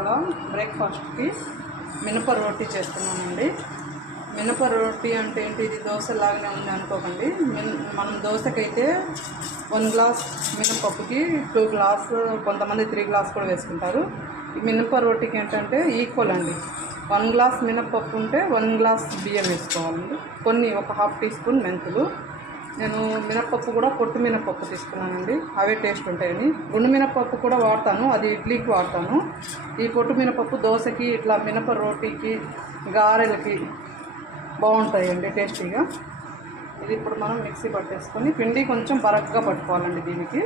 ఇవాళ బ్రేక్ఫాస్ట్కి మినప రోటీ చేస్తున్నానండి. మినప రోటీ అంటే ఏంటి, ఇది దోశలాగానే ఉంది అనుకోకండి. మనం దోశకైతే 1 గ్లాస్ మినపప్పుకి 2 గ్లాస్, కొంతమంది 3 గ్లాస్ కూడా వేసుకుంటారు. ఈ మినప రోటీకి ఏంటంటే ఈక్వల్ అండి. 1 గ్లాస్ మినపప్పు ఉంటే 1 గ్లాస్ బియ్యం వేసుకోవాలండి. కొన్ని ఒక ½ టీ స్పూన్ మెంతులు. నేను మినపప్పు కూడా పొట్టు మినపప్పు తీసుకున్నానండి, అవే టేస్ట్ ఉంటాయని. గుండు మినపప్పు కూడా వాడతాను, అది ఇడ్లీకి వాడతాను. ఈ పొట్టు మినపప్పు దోశకి, ఇట్లా మినప రోటీకి, గారెలకి బాగుంటాయండి టేస్టీగా. ఇది ఇప్పుడు మనం మిక్సీ పట్టేసుకొని పిండి కొంచెం బరగ్గా పట్టుకోవాలండి. దీనికి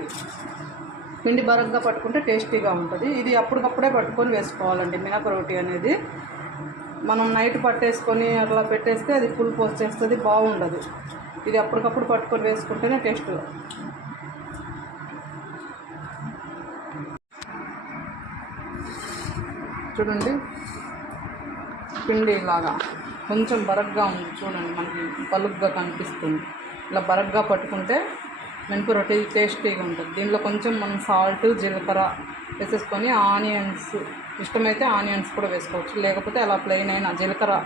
పిండి బరగ్గా పట్టుకుంటే టేస్టీగా ఉంటుంది. ఇది అప్పటికప్పుడే పట్టుకొని వేసుకోవాలండి. మినప రోటీ అనేది మనం నైట్ పట్టేసుకొని అట్లా పెట్టేస్తే అది పులుపు వచ్చేస్తుంది, బాగుండదు. ఇది అప్పటికప్పుడు పట్టుకొని వేసుకుంటేనే టేస్ట్. చూడండి, పిండి ఇలాగా కొంచెం బరగ్గా ఉంది చూడండి, మనకి పలుగ్గా కనిపిస్తుంది. ఇలా బరగ్గా పట్టుకుంటే మినప రొట్టె టేస్టీగా ఉంటుంది. దీనిలో కొంచెం మనం సాల్ట్, జీలకర్ర వేసేసుకొని, ఆనియన్స్ ఇష్టమైతే ఆనియన్స్ కూడా వేసుకోవచ్చు, లేకపోతే అలా ప్లెయిన్ అయినా జీలకర్ర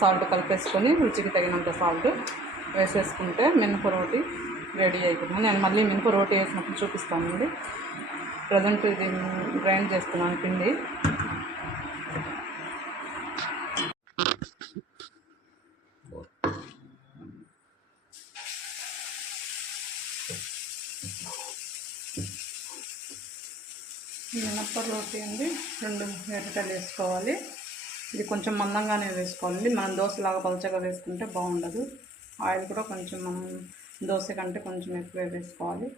సాల్ట్ కలిపేసుకొని రుచికి తగినంత సాల్ట్ వేసేసుకుంటే మినప రోటీ రెడీ అయిపోతుంది. నేను మళ్ళీ మినప రోటీ వేసినప్పుడు చూపిస్తానండి. ప్రజెంట్ ఇది గ్రైండ్ చేస్తున్నాను పిండి. మినప రోటీ అండి, 2 మిరపకాయలు వేసుకోవాలి. ఇది కొంచెం మందంగానే వేసుకోవాలి, మనం దోశలాగా పలచగా వేసుకుంటే బాగుండదు. ఆయిల్ కూడా కొంచెం మనం దోశ కంటే కొంచెం ఎక్కువ వేసుకోవాలి.